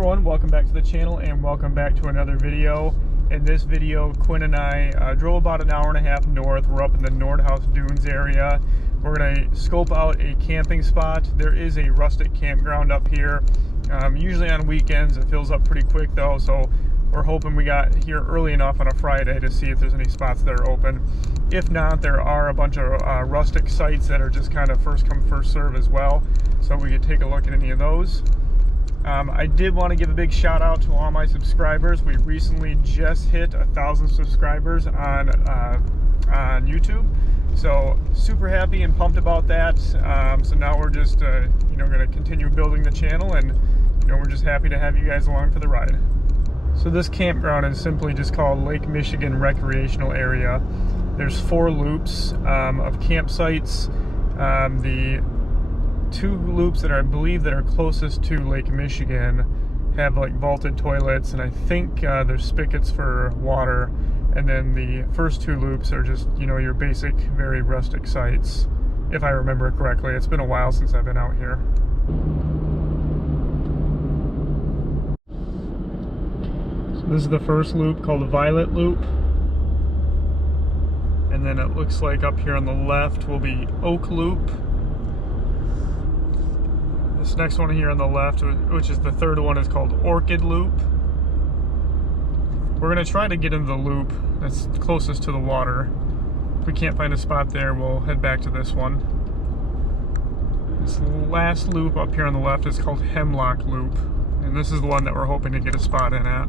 everyone, welcome back to the channel and welcome back to another video. In this video, Quinn and I drove about an hour and a half north. We're up in the Nordhouse Dunes area. We're going to scope out a camping spot. There is a rustic campground up here. Usually on weekends it fills up pretty quick though, so we're hoping we got here early enough on a Friday to see if there's any spots that are open. If not, there are a bunch of rustic sites that are just kind of first come first serve as well, so we could take a look at any of those. I did want to give a big shout out to all my subscribers. We recently just hit 1,000 subscribers on YouTube, so super happy and pumped about that. So now we're just going to continue building the channel, and we're just happy to have you guys along for the ride. So this campground is simply just called Lake Michigan Recreational Area. There's 4 loops of campsites. The 2 loops that I believe that are closest to Lake Michigan have like vaulted toilets, and I think there's spigots for water. And then the first 2 loops are just, your basic, very rustic sites, if I remember correctly. It's been a while since I've been out here. So this is the first loop, called the Violet Loop. And then it looks like up here on the left will be Oak Loop. This next one here on the left, which is the third one, is called Orchid Loop. We're going to try to get into the loop that's closest to the water. If we can't find a spot there, we'll head back to this one. This last loop up here on the left is called Hemlock Loop, and this is the one that we're hoping to get a spot in at.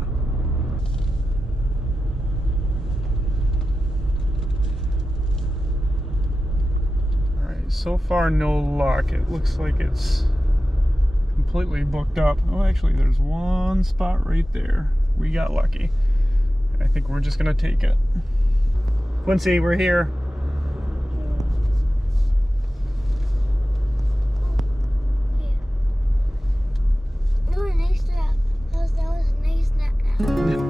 Alright, so far no luck. It looks like it's completely booked up. Oh, actually there's one spot right there. We got lucky. I think we're just gonna take it. Quincy, we're here. Yeah. No, a nice nap. That was a nice nap now.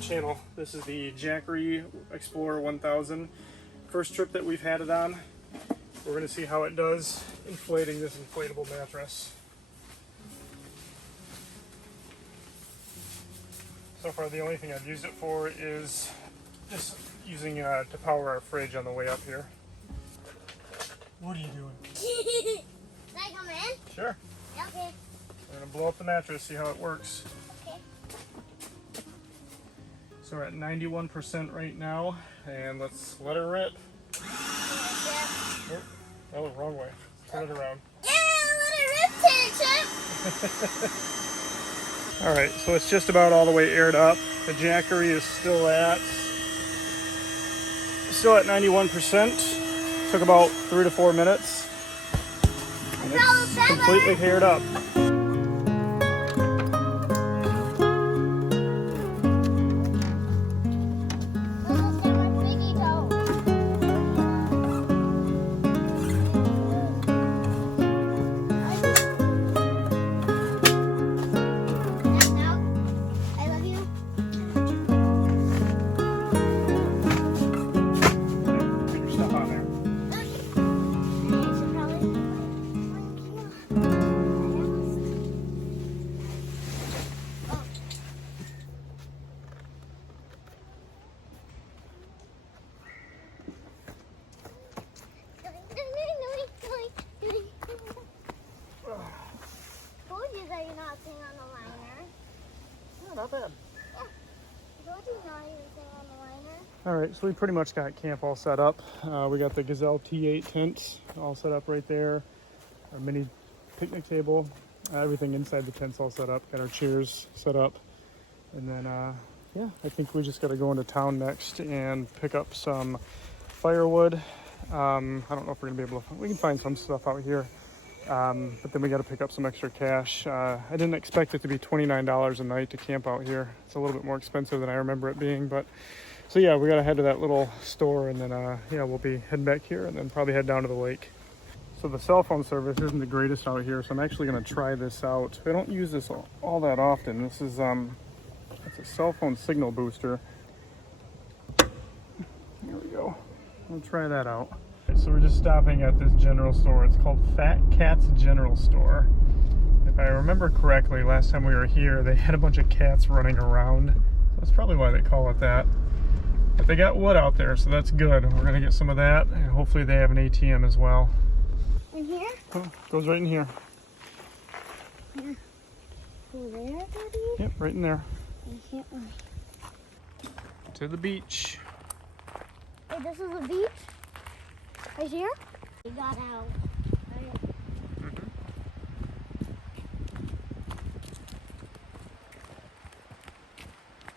Channel. This is the Jackery Explorer 1000. First trip that we've had it on. We're going to see how it does inflating this inflatable mattress. So far the only thing I've used it for is just using to power our fridge on the way up here. What are you doing? Can I come in? Sure. Okay. We're going to blow up the mattress, see how it works. So we're at 91% right now, and let's let her rip. Oh, that was the wrong way. Turn it around. Yeah, let her rip, Chip. Alright, so it's just about all the way aired up. The Jackery is still at 91%. Took about 3 to 4 minutes. And it's completely aired up. not bad. All All right, so we pretty much got camp all set up. We got the Gazelle T8 tent all set up right there. Our mini picnic table. Everything inside the tent's all set up. Got our chairs set up. And then, yeah, I think we just got to go into town next and pick up some firewood. I don't know if we're going to be able to, we can find some stuff out here. But then we got to pick up some extra cash. I didn't expect it to be $29 a night to camp out here. It's a little bit more expensive than I remember it being, but so yeah, we got to head to that little store and then, yeah, we'll be heading back here and then probably head down to the lake. So the cell phone service isn't the greatest out here, so I'm actually going to try this out. I don't use this all that often. This is, it's a cell phone signal booster. Here we go. We'll try that out. So we're just stopping at this general store. It's called Fat Cat's General Store. If I remember correctly, last time we were here, they had a bunch of cats running around. That's probably why they call it that. But they got wood out there, so that's good. We're gonna get some of that, and hopefully they have an ATM as well. In here? Oh, goes right in here. Yeah. Over there, Daddy? Yep, right in there. I can't wait. To the beach. Hey, this is the beach? Right here? We got out.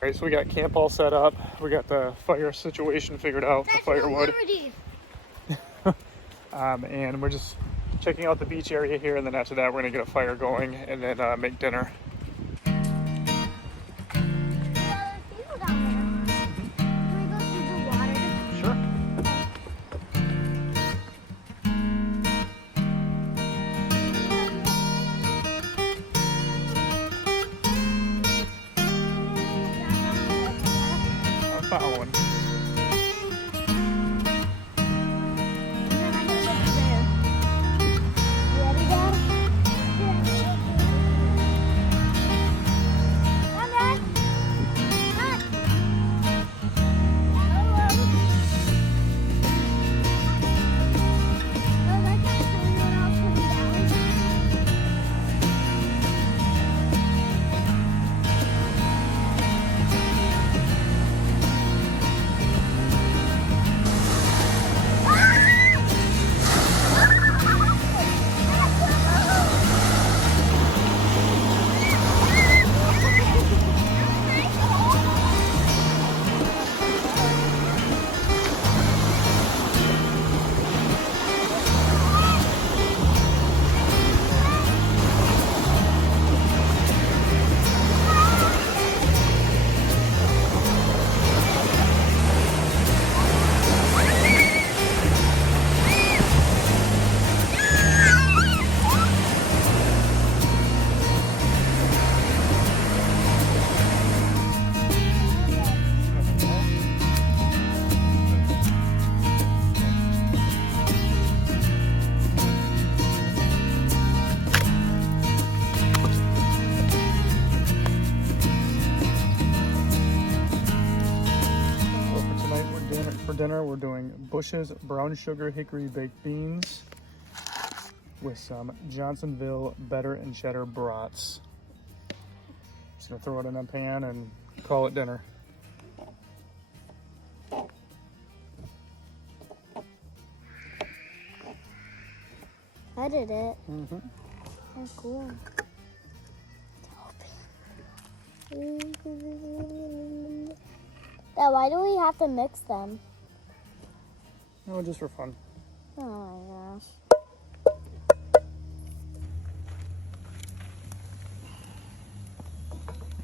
All right, so we got camp all set up. We got the fire situation figured out, the firewood. And we're just checking out the beach area here, and then after that we're gonna get a fire going and then make dinner. People down there. Can we go through the water? Sure. I'm following. Dinner, we're doing Bush's brown sugar hickory baked beans with some Johnsonville butter and cheddar brats. Just gonna throw it in a pan and call it dinner. I did it. Mm-hmm. That's cool. Yeah, why do we have to mix them? Oh, just for fun. Oh my gosh.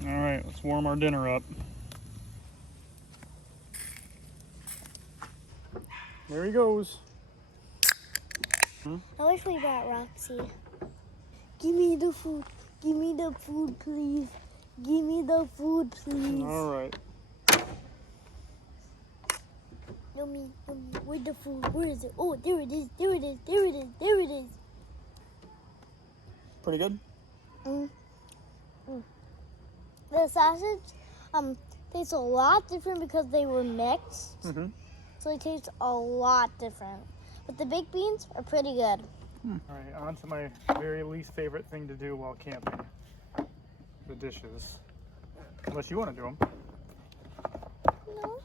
All right, let's warm our dinner up. There he goes. I wish we brought Roxy. Give me the food. Give me the food, please. Give me the food, please. All right. Yummy, yummy. Where's the food? Where is it? Oh, there it is. There it is. There it is. There it is. Pretty good? The sausage tastes a lot different because they were mixed. Mm-hmm. So they taste a lot different. But the baked beans are pretty good. All right, on to my very least favorite thing to do while camping. The dishes. Unless you want to do them. No.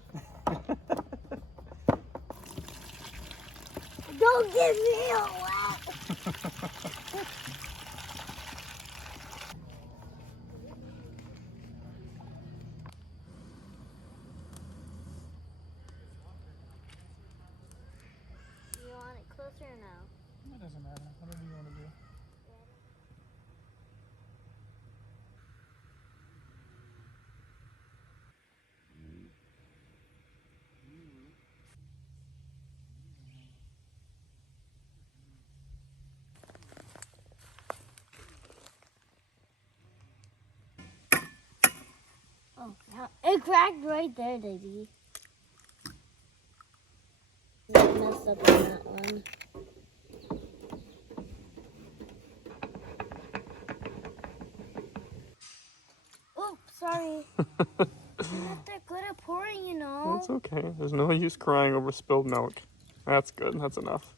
Don't get me wet. You want it closer or no? It doesn't matter. Whatever you want to do. Oh, it cracked right there, Daddy. I messed up on that one. Oh, sorry. I'm not that good at pouring, you know. That's okay. There's no use crying over spilled milk. That's good. That's enough.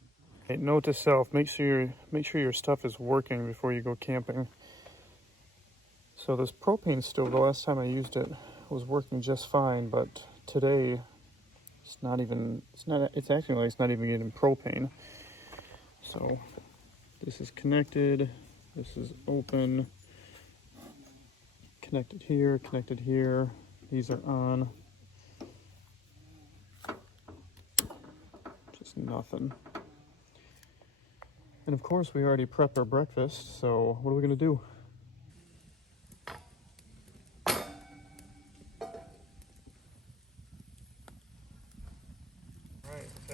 Hey, note to self: make sure your stuff is working before you go camping. So this propane stove, the last time I used it, was working just fine, but today it's not even getting propane. So this is connected, this is open, connected here, these are on. Just nothing. And of course we already prepped our breakfast, so what are we gonna do?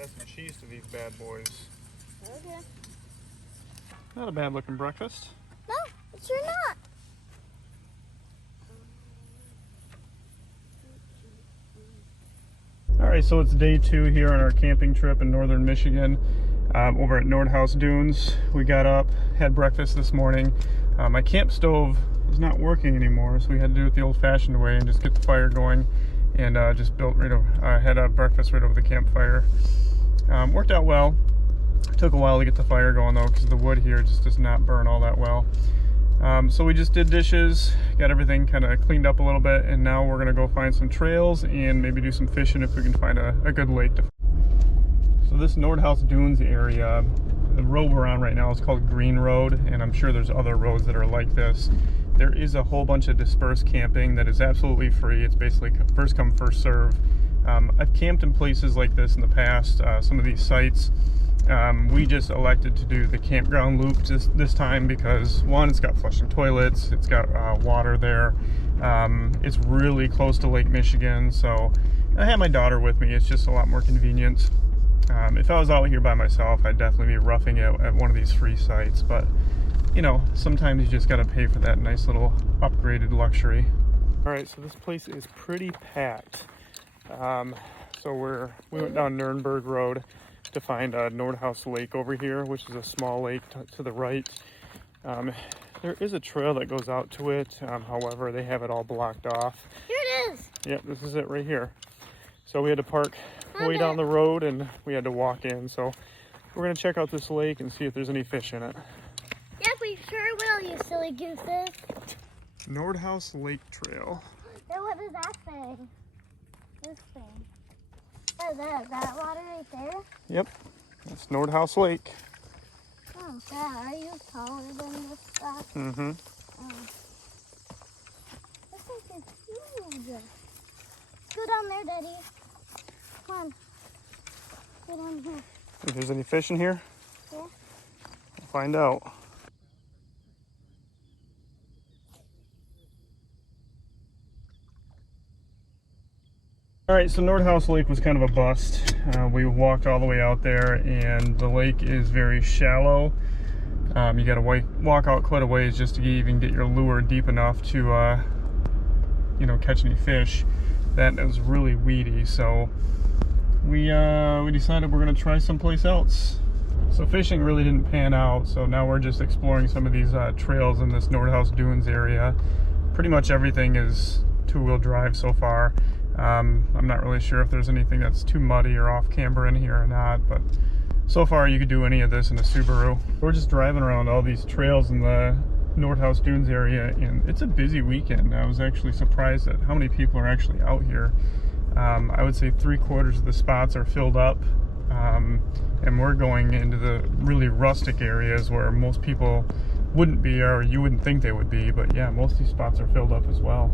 Add some cheese to these bad boys. Okay. Not a bad looking breakfast. No, it's you're not. Alright, so it's day 2 here on our camping trip in northern Michigan, over at Nordhouse Dunes. We got up, had breakfast this morning. My camp stove is not working anymore, so we had to do it the old-fashioned way and just get the fire going, and just had a breakfast right over the campfire. Worked out well. Took a while to get the fire going though, because the wood here just does not burn all that well. So we just did dishes, got everything kind of cleaned up a little bit, and now we're gonna go find some trails and maybe do some fishing if we can find a good lake to. So this Nordhouse Dunes area, the road we're on right now is called Green Road, and I'm sure there's other roads that are like this. There is a whole bunch of dispersed camping that is absolutely free. It's basically first come, first serve. I've camped in places like this in the past, some of these sites. We just elected to do the campground loop this time because, one, it's got flushing toilets, it's got water there, it's really close to Lake Michigan, so I had my daughter with me. It's just a lot more convenient. If I was out here by myself, I'd definitely be roughing it at one of these free sites, but you know, sometimes you just got to pay for that nice little upgraded luxury. All right, so this place is pretty packed. So we went down Nuremberg Road to find Nordhouse Lake over here, which is a small lake to the right. There is a trail that goes out to it. However, they have it all blocked off. Here it is. Yep, this is it right here. So we had to park way down the road and we had to walk in. So we're gonna check out this lake and see if there's any fish in it. Yep, we sure will, you silly gooses. Nordhouse Lake Trail. Now what does that say? This thing. Oh, that water right there? Yep, that's Nordhouse Lake. Oh, God, are you taller than this stuff? Mm-hmm. Oh. This lake is huge. Let's go down there, Daddy. Come on. Go down here. If there's any fish in here, Yeah? we'll find out. All right, so Nordhouse Lake was kind of a bust. We walked all the way out there, and the lake is very shallow. You got to walk out quite a ways just to even get your lure deep enough to, you know, catch any fish. That is really weedy, so we decided we're gonna try someplace else. So fishing really didn't pan out, so now we're just exploring some of these trails in this Nordhouse Dunes area. Pretty much everything is two-wheel drive so far. I'm not really sure if there's anything that's too muddy or off camber in here or not, but so far you could do any of this in a Subaru. We're just driving around all these trails in the Nordhouse Dunes area, and it's a busy weekend. I was actually surprised at how many people are actually out here. I would say 3/4 of the spots are filled up, and we're going into the really rustic areas where most people wouldn't be, or you wouldn't think they would be, but yeah, most of these spots are filled up as well.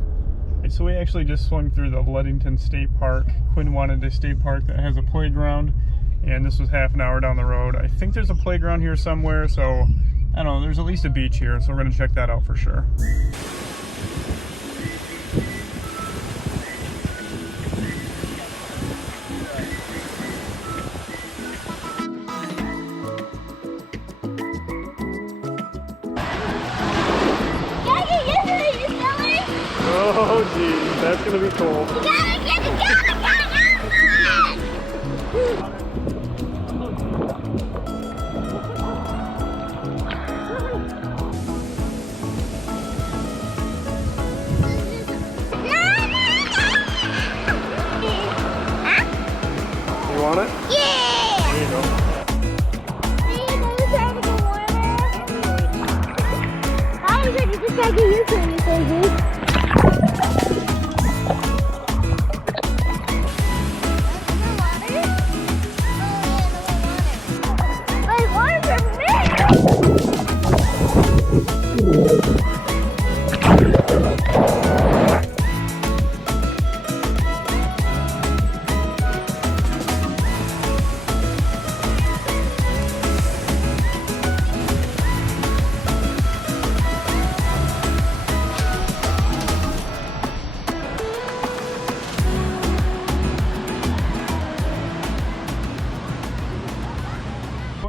So we actually just swung through the Ludington State Park. Quinn wanted a state park that has a playground, and this was half an hour down the road. I think there's a playground here somewhere, so I don't know, there's at least a beach here, so we're gonna check that out for sure. Oh geez, that's gonna be cool. You gotta get the You want it? Yeah! There you go. I was ready to just like you to anything, dude.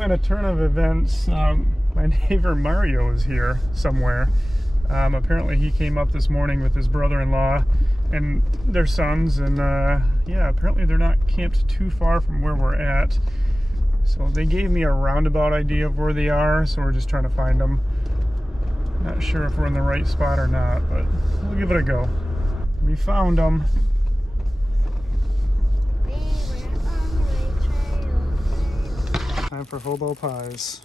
In a turn of events, my neighbor Mario is here somewhere. Apparently he came up this morning with his brother-in-law and their sons, and yeah, apparently they're not camped too far from where we're at. So they gave me a roundabout idea of where they are, so we're just trying to find them. Not sure if we're in the right spot or not, but we'll give it a go. We found them. Time for Hobo Pies.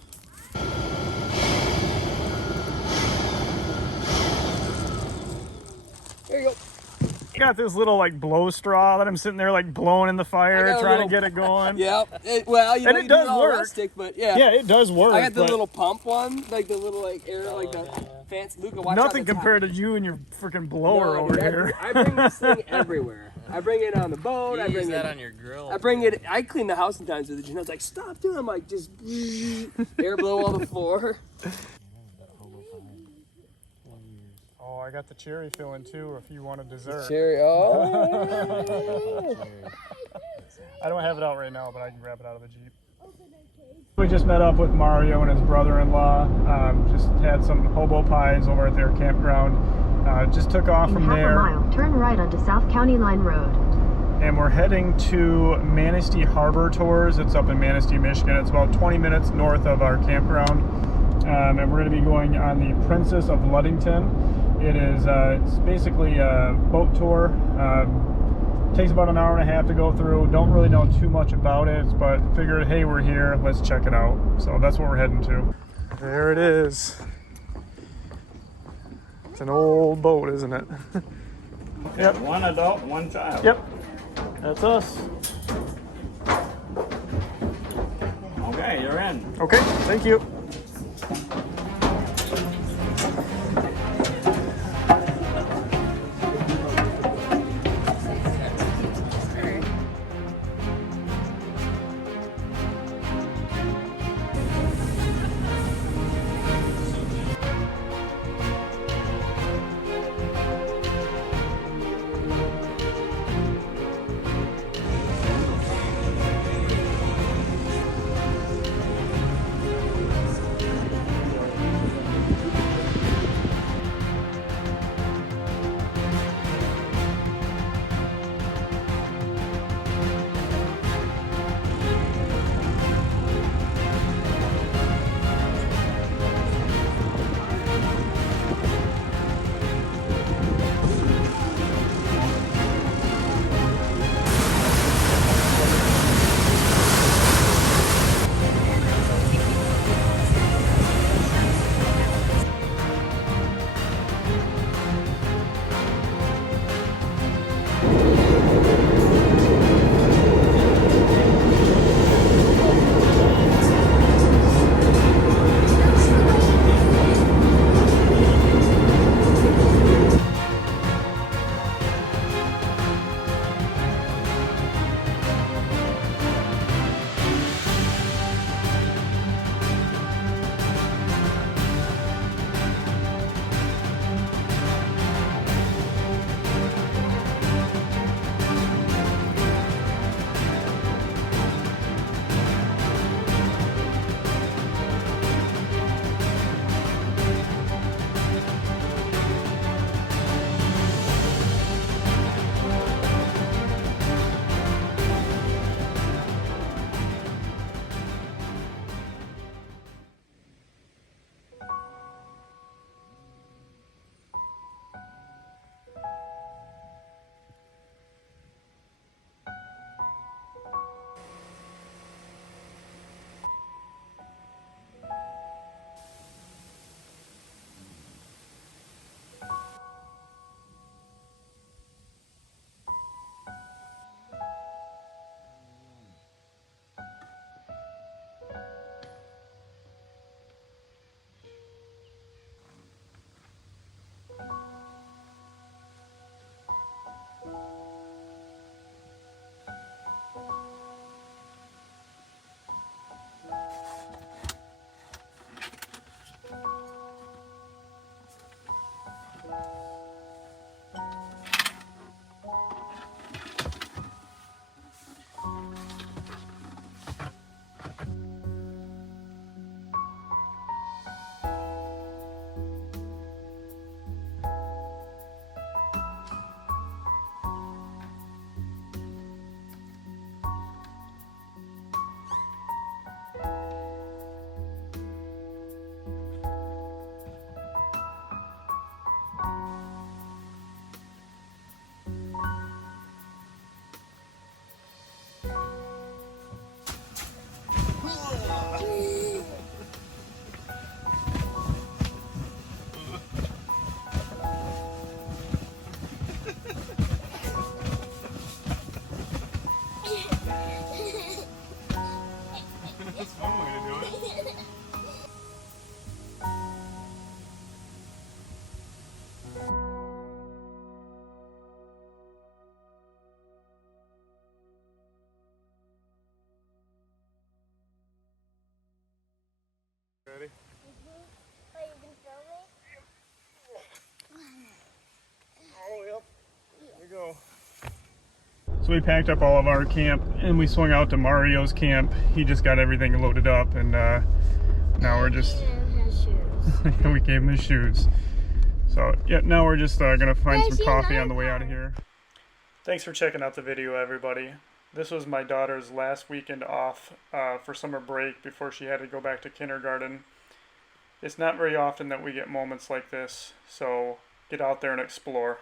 There you go. Got this little like blow straw that I'm sitting there like blowing in the fire, trying to get it going. Yeah. Well, you know, it does work. Rustic, but yeah. Yeah, it does work. I got the little pump one, like the little like air, like the fancy. Luca, watch out, nothing compared to you and your freaking blower over here. I bring this thing everywhere. I bring it on the boat. You I bring use that it on your grill. I bring it. I clean the house sometimes with it. Janelle's like, stop doing. I'm like, just air blow all the floor. Oh, I got the cherry filling too. If you want a dessert. Cherry. Oh. I don't have it out right now, but I can grab it out of the Jeep. We just met up with Mario and his brother-in-law. Just had some hobo pies over at their campground. Just took off from there. In half a mile, turn right onto South County Line Road. And we're heading to Manistee Harbor Tours. It's up in Manistee, Michigan. It's about 20 minutes north of our campground. And we're going to be going on the Princess of Ludington. It is it's basically a boat tour. Takes about an hour and a half to go through. Don't really know too much about it, but figured, hey, we're here, let's check it out. So that's what we're heading to. There it is. It's an old boat, isn't it? Yep. One adult, one child. Yep. That's us. Okay, you're in. Okay, thank you. Ready? Oh, you can film me? Oh, yep. Here we go. So we packed up all of our camp and we swung out to Mario's camp. He just got everything loaded up, and now we're just... we gave him his shoes. So yeah, now we're just gonna find some coffee on the way out of here. Thanks for checking out the video, everybody. This was my daughter's last weekend off for summer break before she had to go back to kindergarten. It's not very often that we get moments like this, so get out there and explore.